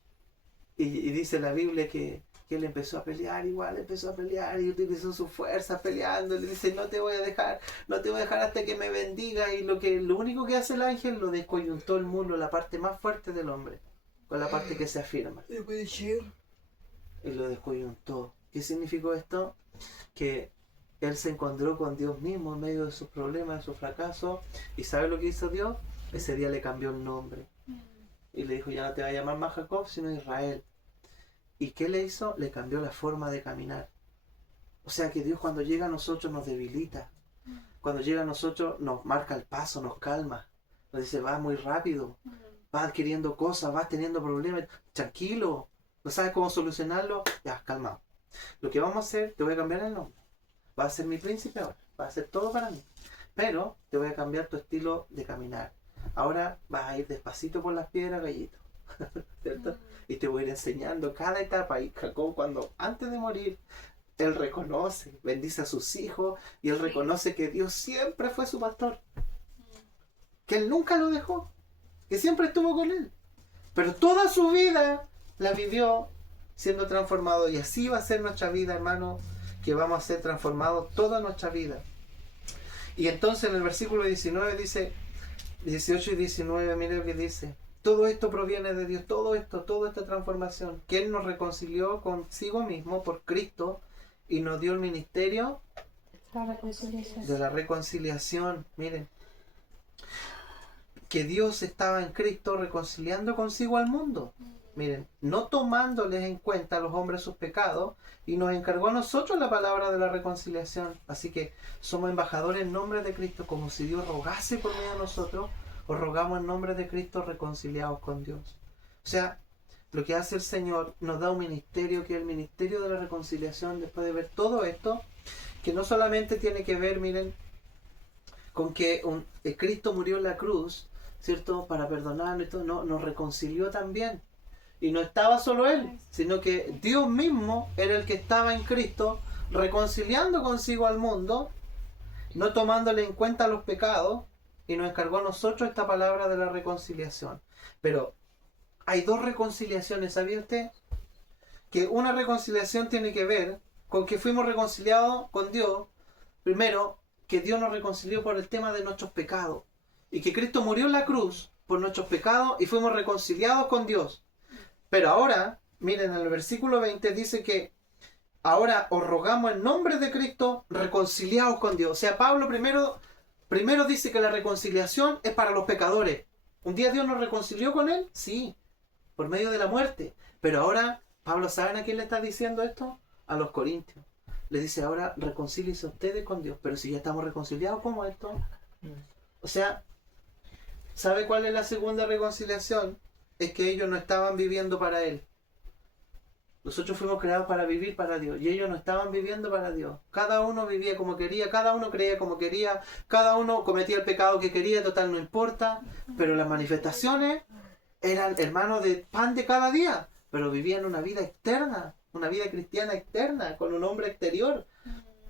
dice la Biblia que él empezó a pelear, igual empezó a pelear y utilizó su fuerza peleando. Le dice, no te voy a dejar hasta que me bendiga. Y lo único que hace el ángel, lo descoyuntó el muslo, la parte más fuerte del hombre, con la parte que se afirma. Y lo descoyuntó. ¿Qué significó esto? Que él se encontró con Dios mismo en medio de sus problemas, de sus fracasos. ¿Y sabe lo que hizo Dios? Ese día le cambió el nombre. Y le dijo, ya no te va a llamar más Jacob, sino Israel. ¿Y qué le hizo? Le cambió la forma de caminar. O sea que Dios cuando llega a nosotros nos debilita. Cuando llega a nosotros nos marca el paso, nos calma. Nos dice, vas muy rápido. Vas adquiriendo cosas, vas teniendo problemas. Tranquilo. ¿No sabes cómo solucionarlo? Ya, calmado. Lo que vamos a hacer, te voy a cambiar el nombre. Vas a ser mi príncipe ahora. Vas a hacer todo para mí. Pero te voy a cambiar tu estilo de caminar. Ahora vas a ir despacito por las piedras, gallito. ¿Cierto? Y te voy a ir enseñando cada etapa. Y Jacob, antes de morir, él reconoce, bendice a sus hijos y él reconoce que Dios siempre fue su pastor. Que él nunca lo dejó. Que siempre estuvo con él. Pero toda su vida la vivió siendo transformado. Y así va a ser nuestra vida, hermano, que vamos a ser transformados toda nuestra vida. Y entonces en el versículo 19 dice, 18 y 19, mire lo que dice. todo esto proviene de Dios, todo esto, toda esta transformación, que Él nos reconcilió consigo mismo por Cristo y nos dio el ministerio La reconciliación. de la reconciliación. Miren, que Dios estaba en Cristo reconciliando consigo al mundo. Miren, no tomándoles en cuenta a los hombres sus pecados, y nos encargó a nosotros la palabra de la reconciliación. Así que somos embajadores en nombre de Cristo, como si Dios rogase por medio de nosotros, os rogamos en nombre de Cristo reconciliados con Dios. O sea, lo que hace el Señor nos da un ministerio, que es el ministerio de la reconciliación, después de ver todo esto, que no solamente tiene que ver, miren, con que Cristo murió en la cruz, ¿cierto?, para perdonarnos y todo, no, nos reconcilió también. Y no estaba solo Él, sino que Dios mismo era el que estaba en Cristo, reconciliando consigo al mundo, no tomándole en cuenta los pecados, y nos encargó a nosotros esta palabra de la reconciliación. Pero hay dos reconciliaciones, ¿sabía usted? Que una reconciliación tiene que ver con que fuimos reconciliados con Dios. Primero, que Dios nos reconcilió por el tema de nuestros pecados, y que Cristo murió en la cruz por nuestros pecados y fuimos reconciliados con Dios. Pero ahora, miren, en el versículo 20 dice que ahora os rogamos en nombre de Cristo, reconciliados con Dios. O sea, Pablo primero dice que la reconciliación es para los pecadores. ¿Un día Dios nos reconcilió con Él? Sí, por medio de la muerte. Pero ahora, Pablo, ¿saben a quién le está diciendo esto? A los corintios. Le dice, ahora reconcíliense ustedes con Dios. Pero si ya estamos reconciliados, ¿cómo esto? O sea, ¿sabe cuál es la segunda reconciliación? Es que ellos no estaban viviendo para Él. Nosotros fuimos creados para vivir para Dios, y ellos no estaban viviendo para Dios. Cada uno vivía como quería, cada uno creía como quería, cada uno cometía el pecado que quería, total no importa. Pero las manifestaciones eran hermanos de pan de cada día, pero vivían una vida externa, una vida cristiana externa, con un hombre exterior,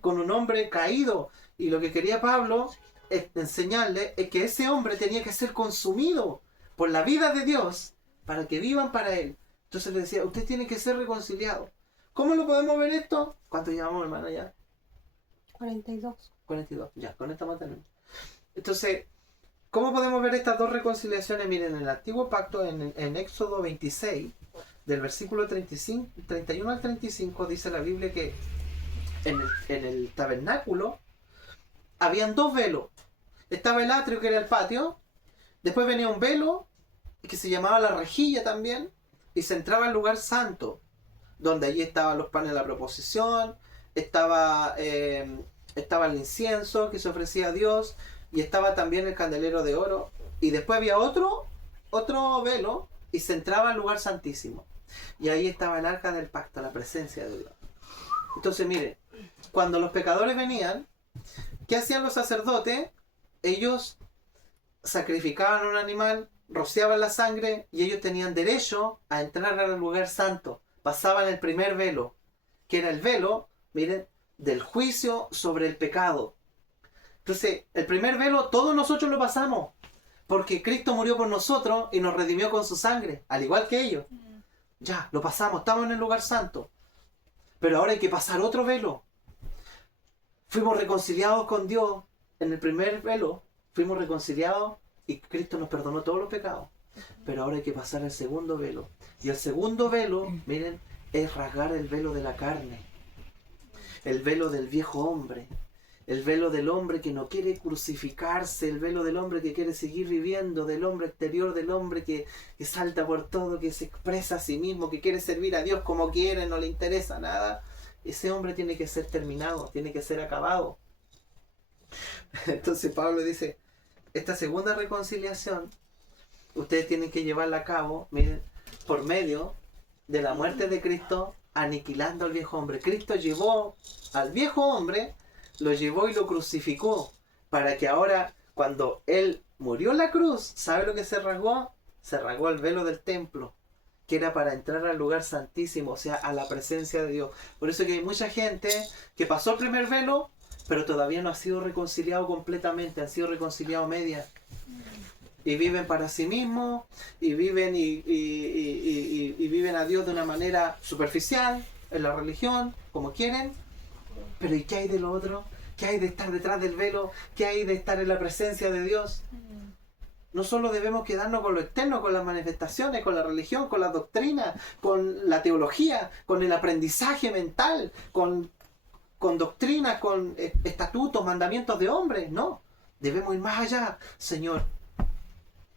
con un hombre caído. Y lo que quería Pablo es enseñarle es que ese hombre tenía que ser consumido por la vida de Dios para que vivan para Él. Entonces le decía, usted tiene que ser reconciliado. ¿Cómo lo podemos ver esto? ¿Cuánto llevamos, hermana, ya? 42. 42, ya, con esta tenemos. Entonces, ¿cómo podemos ver estas dos reconciliaciones? Miren, en el antiguo pacto, en Éxodo 26, del versículo 31 al 35, dice la Biblia que en el tabernáculo habían dos velos. Estaba el atrio, que era el patio. Después venía un velo que se llamaba la rejilla también, y se entraba al lugar santo, donde allí estaban los panes de la proposición, estaba el incienso que se ofrecía a Dios, y estaba también el candelero de oro. Y después había otro velo, y se entraba al lugar santísimo. Y ahí estaba el arca del pacto, la presencia de Dios. Entonces, mire, cuando los pecadores venían, ¿qué hacían los sacerdotes? Ellos sacrificaban un animal, rociaban la sangre, y ellos tenían derecho a entrar al lugar santo. Pasaban el primer velo, que era el velo, miren, del juicio sobre el pecado. Entonces, el primer velo todos nosotros lo pasamos, porque Cristo murió por nosotros y nos redimió con su sangre, al igual que ellos. Ya, lo pasamos, estamos en el lugar santo. Pero ahora hay que pasar otro velo. Fuimos reconciliados con Dios en el primer velo, fuimos reconciliados y Cristo nos perdonó todos los pecados. Pero ahora hay que pasar el segundo velo. Y el segundo velo, miren, es rasgar el velo de la carne. El velo del viejo hombre. El velo del hombre que no quiere crucificarse. El velo del hombre que quiere seguir viviendo. Del hombre exterior, del hombre que salta por todo, que se expresa a sí mismo, que quiere servir a Dios como quiere, no le interesa nada. Ese hombre tiene que ser terminado, tiene que ser acabado. Entonces Pablo dice, esta segunda reconciliación, ustedes tienen que llevarla a cabo, miren, por medio de la muerte de Cristo, aniquilando al viejo hombre. Cristo llevó al viejo hombre, lo llevó y lo crucificó, para que ahora, cuando Él murió en la cruz, ¿sabe lo que se rasgó? Se rasgó el velo del templo, que era para entrar al lugar santísimo, o sea, a la presencia de Dios. Por eso que hay mucha gente que pasó el primer velo, pero todavía no ha sido reconciliado completamente, han sido reconciliados medias. Y viven para sí mismos, y viven y viven a Dios de una manera superficial, en la religión, como quieren. Pero ¿y qué hay de lo otro? ¿Qué hay de estar detrás del velo? ¿Qué hay de estar en la presencia de Dios? No solo debemos quedarnos con lo externo, con las manifestaciones, con la religión, con la doctrina, con la teología, con el aprendizaje mental, con doctrinas, con estatutos, mandamientos de hombres. No, debemos ir más allá. Señor,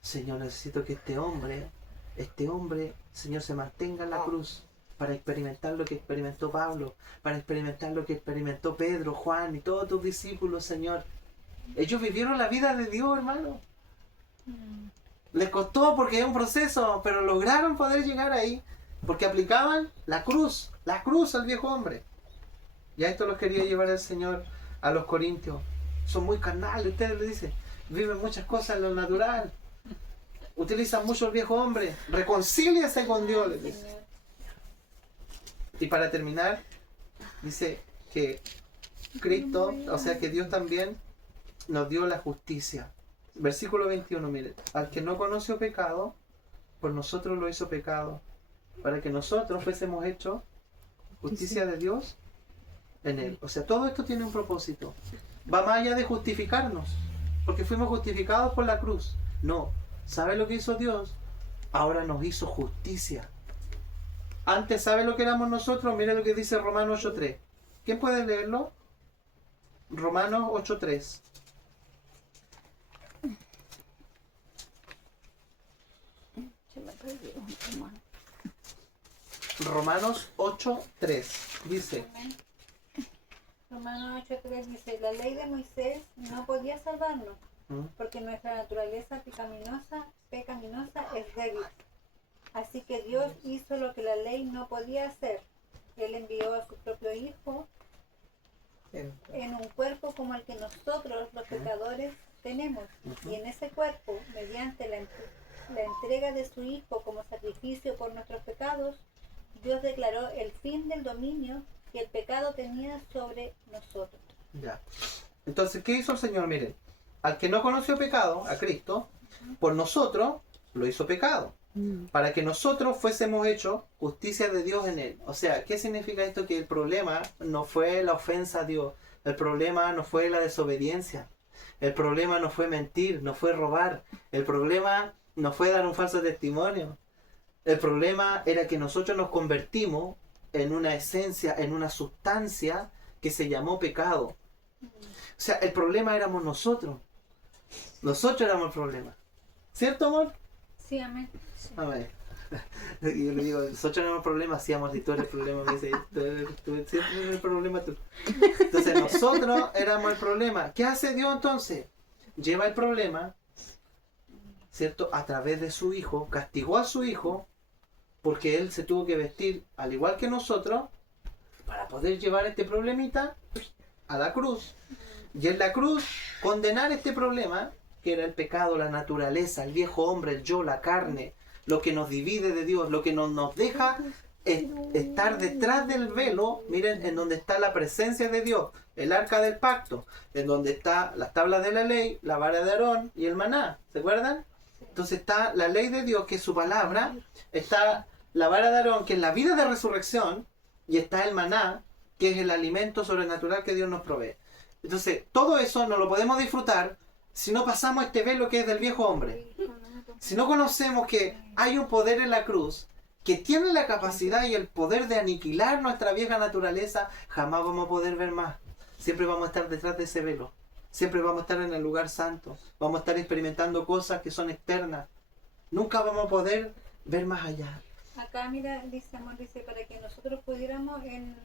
necesito que este hombre, Señor, se mantenga en la cruz para experimentar lo que experimentó Pablo, para experimentar lo que experimentó Pedro, Juan y todos tus discípulos, Señor. Ellos vivieron la vida de Dios, hermano. Les costó porque es un proceso, pero lograron poder llegar ahí porque aplicaban la cruz al viejo hombre. Y a esto los quería llevar el Señor a los corintios. Son muy carnales, ustedes le dicen, viven muchas cosas en lo natural, utilizan mucho el viejo hombre. Reconcíliese con Dios, les dice. Y para terminar, dice que Cristo, o sea que Dios también nos dio la justicia. Versículo 21, miren. Al que no conoció pecado, por nosotros lo hizo pecado, para que nosotros fuésemos hechos justicia de Dios en él. O sea, todo esto tiene un propósito. Va más allá de justificarnos, porque fuimos justificados por la cruz. No. ¿Sabe lo que hizo Dios? Ahora nos hizo justicia. Antes, ¿sabe lo que éramos nosotros? Mira lo que dice Romanos 8.3. ¿Quién puede leerlo? Romanos 8.3. Romanos 8.3 dice. Romanos 8.3 dice: la ley de Moisés no podía salvarnos, porque nuestra naturaleza pecaminosa es débil. Así que Dios hizo lo que la ley no podía hacer. Él envió a su propio Hijo en un cuerpo como el que nosotros, los pecadores, tenemos. Y en ese cuerpo, mediante la entrega de su Hijo como sacrificio por nuestros pecados, Dios declaró el fin del dominio que el pecado tenía sobre nosotros. Ya. Entonces, ¿qué hizo el Señor? Miren, al que no conoció pecado, a Cristo, por nosotros lo hizo pecado, para que nosotros fuésemos hechos justicia de Dios en él. O sea, ¿qué significa esto? Que el problema no fue la ofensa a Dios, el problema no fue la desobediencia, el problema no fue mentir, no fue robar, el problema no fue dar un falso testimonio. El problema era que nosotros nos convertimos en una esencia, en una sustancia que se llamó pecado. O sea, el problema éramos nosotros. Nosotros éramos el problema. ¿Cierto, amor? Sí, amén. Amén. Yo le digo, nosotros éramos el problema, sí, amor, si tú eres el problema. Me dice, tú siempre eres el problema tú. Entonces, nosotros éramos el problema. ¿Qué hace Dios entonces? Lleva el problema, ¿cierto? A través de su Hijo, castigó a su Hijo, porque Él se tuvo que vestir al igual que nosotros, para poder llevar este problemita a la cruz. Y en la cruz, condenar este problema, que era el pecado, la naturaleza, el viejo hombre, el yo, la carne, lo que nos divide de Dios, lo que nos deja estar detrás del velo. Miren, en donde está la presencia de Dios, el arca del pacto, en donde está las tablas de la ley, la vara de Aarón y el maná, ¿se acuerdan? Entonces está la ley de Dios, que es su palabra, está la vara de Aarón, que es la vida de resurrección, y está el maná, que es el alimento sobrenatural que Dios nos provee. Entonces, todo eso no lo podemos disfrutar si no pasamos este velo que es del viejo hombre. Si no conocemos que hay un poder en la cruz que tiene la capacidad y el poder de aniquilar nuestra vieja naturaleza, jamás vamos a poder ver más. Siempre vamos a estar detrás de ese velo. Siempre vamos a estar en el lugar santo. Vamos a estar experimentando cosas que son externas. Nunca vamos a poder ver más allá. Acá, mira, dice, amor, dice, para que nosotros pudiéramos, en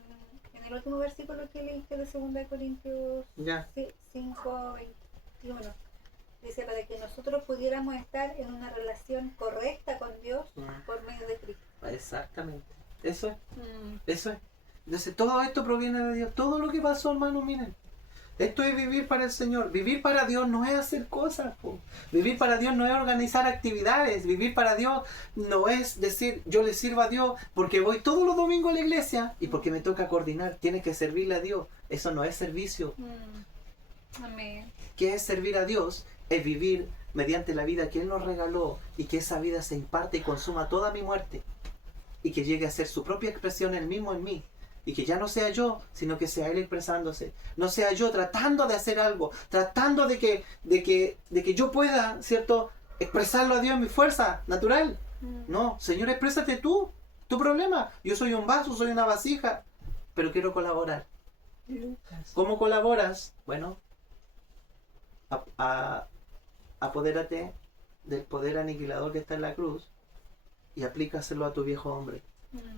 el último versículo que leíste de 2 Corintios 5, 21, dice, para que nosotros pudiéramos estar en una relación correcta con Dios por medio de Cristo. Exactamente. Eso es. Eso es. Entonces, todo esto proviene de Dios. Todo lo que pasó, hermano, miren. Esto es vivir para el Señor. Vivir para Dios no es hacer cosas, po. Vivir para Dios no es organizar actividades. Vivir para Dios no es decir, yo le sirvo a Dios porque voy todos los domingos a la iglesia y porque me toca coordinar. Tienes que servirle a Dios. Eso no es servicio. Amén. ¿Qué es servir a Dios? Es vivir mediante la vida que Él nos regaló y que esa vida se imparte y consuma toda mi muerte y que llegue a ser su propia expresión Él mismo en mí. Y que ya no sea yo, sino que sea Él expresándose. No sea yo tratando de hacer algo, tratando de que yo pueda, ¿cierto?, expresarlo a Dios en mi fuerza natural. No, Señor, exprésate tú, tu problema. Yo soy un vaso, soy una vasija, pero quiero colaborar. ¿Cómo colaboras? Bueno, apodérate del poder aniquilador que está en la cruz y aplícaselo a tu viejo hombre.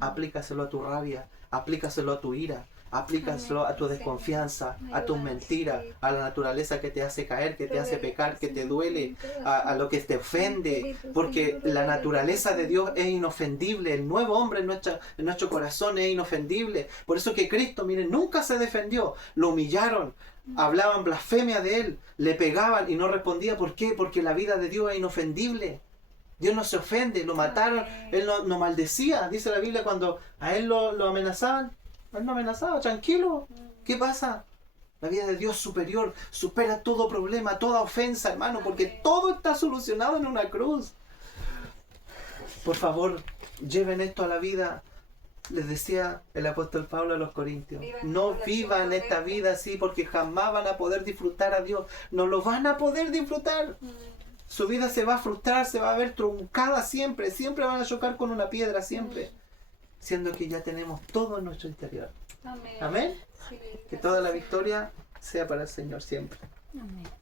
Aplícaselo a tu rabia, aplícaselo a tu ira, aplícaselo a tu desconfianza, a tus mentiras, a la naturaleza que te hace caer, que te hace pecar, que te duele, a lo que te ofende, porque la naturaleza de Dios es inofendible, el nuevo hombre en nuestro corazón es inofendible. Por eso que Cristo, miren, nunca se defendió, lo humillaron, hablaban blasfemia de él, le pegaban y no respondía. ¿Por qué? Porque la vida de Dios es inofendible. Dios no se ofende, lo mataron, él no maldecía. Dice la Biblia, cuando a él lo amenazaban, él no amenazaba, tranquilo. ¿Qué pasa? La vida de Dios superior, supera todo problema, toda ofensa, hermano, porque todo está solucionado en una cruz. Por favor, lleven esto a la vida. Les decía el apóstol Pablo a los Corintios, no vivan esta vida así, porque jamás van a poder disfrutar a Dios. No lo van a poder disfrutar. Su vida se va a frustrar, se va a ver truncada siempre. Siempre van a chocar con una piedra, siempre. Siendo que ya tenemos todo en nuestro interior. Amén. Sí, Que toda la victoria sea para el Señor siempre. Amén.